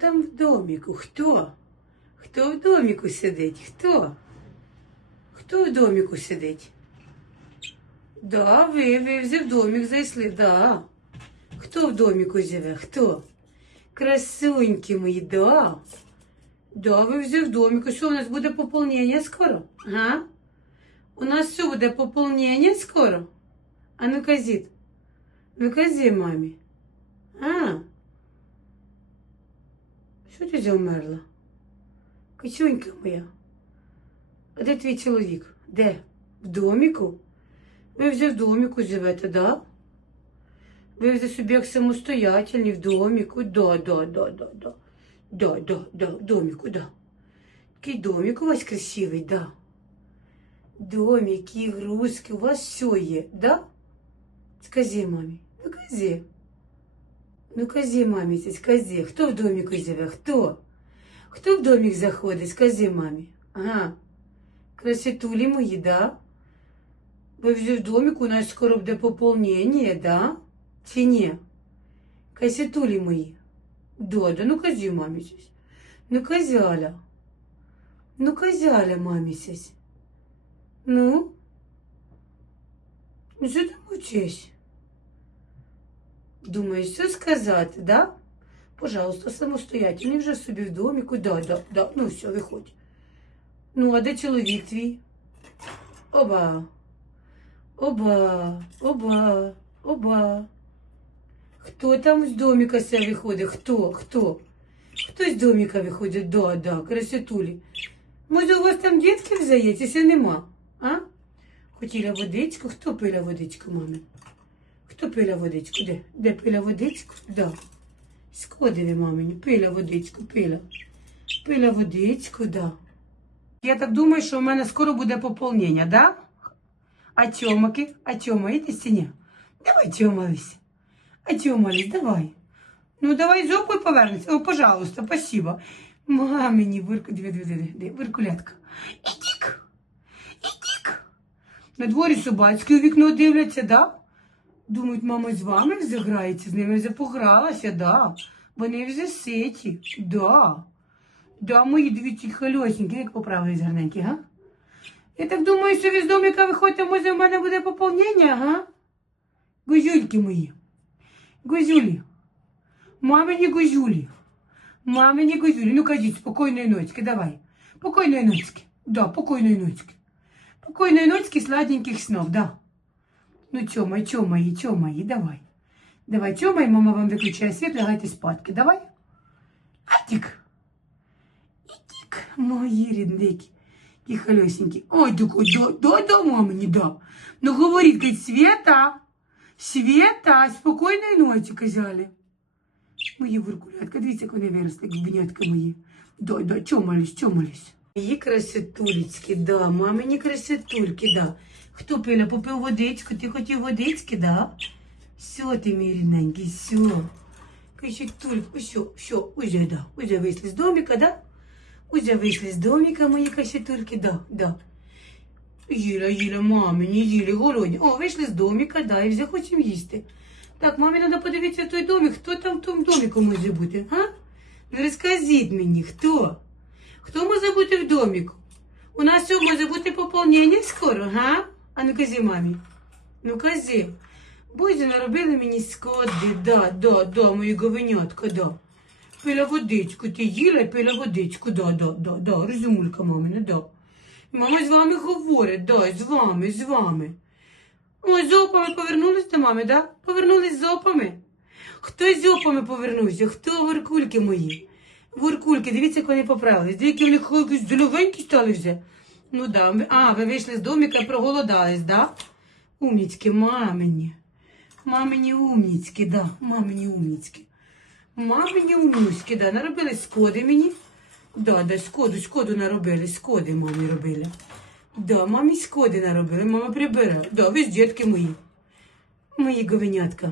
Там в доміку хто? Хто в доміку сидить? Хто? Хто в доміку сидить? Да, ви, ви вже в домік зайшли, да. Хто в доміку живе? Хто? Красуньки мої, да. Да, ви вже в доміку. Що у нас буде поповнення скоро? Ага. У нас що буде поповнення скоро? А ну казіть. Ну казі, мамі. А. Що ти завмерла? Кичунька моя. А де твій чоловік? Де? В доміку? Ви вже в доміку живете, да? Ви вже собі як самостоятельні в доміку. Да, да, да, да, да. Да, да, да, в доміку, да. Такий домик у вас красивий, да. Домик, ігрушки, у вас все є, да? Скажи мамі, кази. Ну кази, мамі, скажи, хто в доміку живе? Хто? Хто в домик заходить? Скажи мамі. Ага. Красотулі мої, да? Вже в домику, у нас скоро буде поповнення, да? Чи ні? Красотулі мої. Да, да, ну кази, мамі. Ну казяля. Ну казяля, мамі. Ну? Ну, що ти мовчиш? Думаєш, що сказати, да? Пожалуйста, самостоятельно, вже собі в доміку, да, да, да, ну все, виходь. Ну, а де чоловік твій? Оба. Оба, оба, оба. Хто там з доміка ся виходить? Хто? Хто? Хто з доміка виходить? Да, да, красотулі. Може, у вас там дітки взаєтеся нема? А? Хотіла водичку? Хто пила водичку, мамі? Хто пила водичку? Де? Де пила водичку? Да. Сходили, мамині, пила водичку, пила. Пила водичку, да. Я так думаю, що в мене скоро буде поповнення, да? А тьомаки? А тьомаєтесь чи ні? Давай тьомались. А тьомались, давай. Ну, давай зопою повернеться. О, пожалуйста, спасибо. Мамині, вирку, диви, диви, диви, диви, виркулятка. Ідік, ідік. На дворі собацькі у вікно дивляться, да? Думають, мама з вами вже з ними вже погралася, да. Вони вже ситі, да. Да, мої дивіться хальосенькі, як поправились гарненькі, га? Я так думаю, що ви з домика виходите, може в мене буде поповнення, га? Гузюльки мої. Гузюлі. Мамині гузюлі. Мамині гузюлі. Ну кажіть, спокійної ночки, давай. Покойної ночки. Да, покойної ночки. Покойної ночки, сладеньких снов, да. Ну, чомай, чомай, чомай, давай. Давай, чомай, мама вам виключає світ, лягайте спадки. Давай. Атік. Ітік, мої рідники. Ті халюсенькі. Ой, таку, да, да, да, мамині, да. Ну, говорить, кажуть, Света, Света, спокійної ночі, казали. Мої виркулятка, дивіться, як вони виросли, як бенятка мої. Да, да, чомались, чомались. Мої красотулечки, да, мамині красотульки, да. Хто пиля, попив водичку, ти хотів водички, да? Все, ти мій рідненький, все. Красотулька, все, все, уже, да, уже вийшли з домика, да? Уже вийшли з домика, мої красотульки, да, да. Їля, їля, мамині, їли, голодні. О, вийшли з домика, да, і вже хочемо їсти. Так, мамі треба подивитися той домик, хто там в тому домику може бути, а? Ну розкажіть мені, хто? Хто може бути в домику? У нас що, може бути поповнення скоро, га? А ну кажи мамі. Ну кажи. Боже, наробили мені скоди, да, да, да, мої говенятка, да. Пила водичку, ти їла і пила водичку, да, да, да, да, розумулька мамина, да. Мама з вами говорить, да, з вами, з вами. Ой, з опами повернулись до мами, да? Повернулись з опами. Хто з опами повернувся? Хто воркульки мої? Воркульки, дивіться, як вони поправились. Дивіться, вони якісь здоровенькі стали вже. Ну да. А, ви вийшли з домика, проголодались, да? Умніцькі, мамині. Мамині умніцькі, да, мамині умніцькі. Мамині умніцькі, да, наробили скоди мені. Да, да, скоду, скоду наробили, скоди мамі робили. Да, мамі скоди наробили, мама прибирає. Да, ви ж дітки мої. Мої говенятка.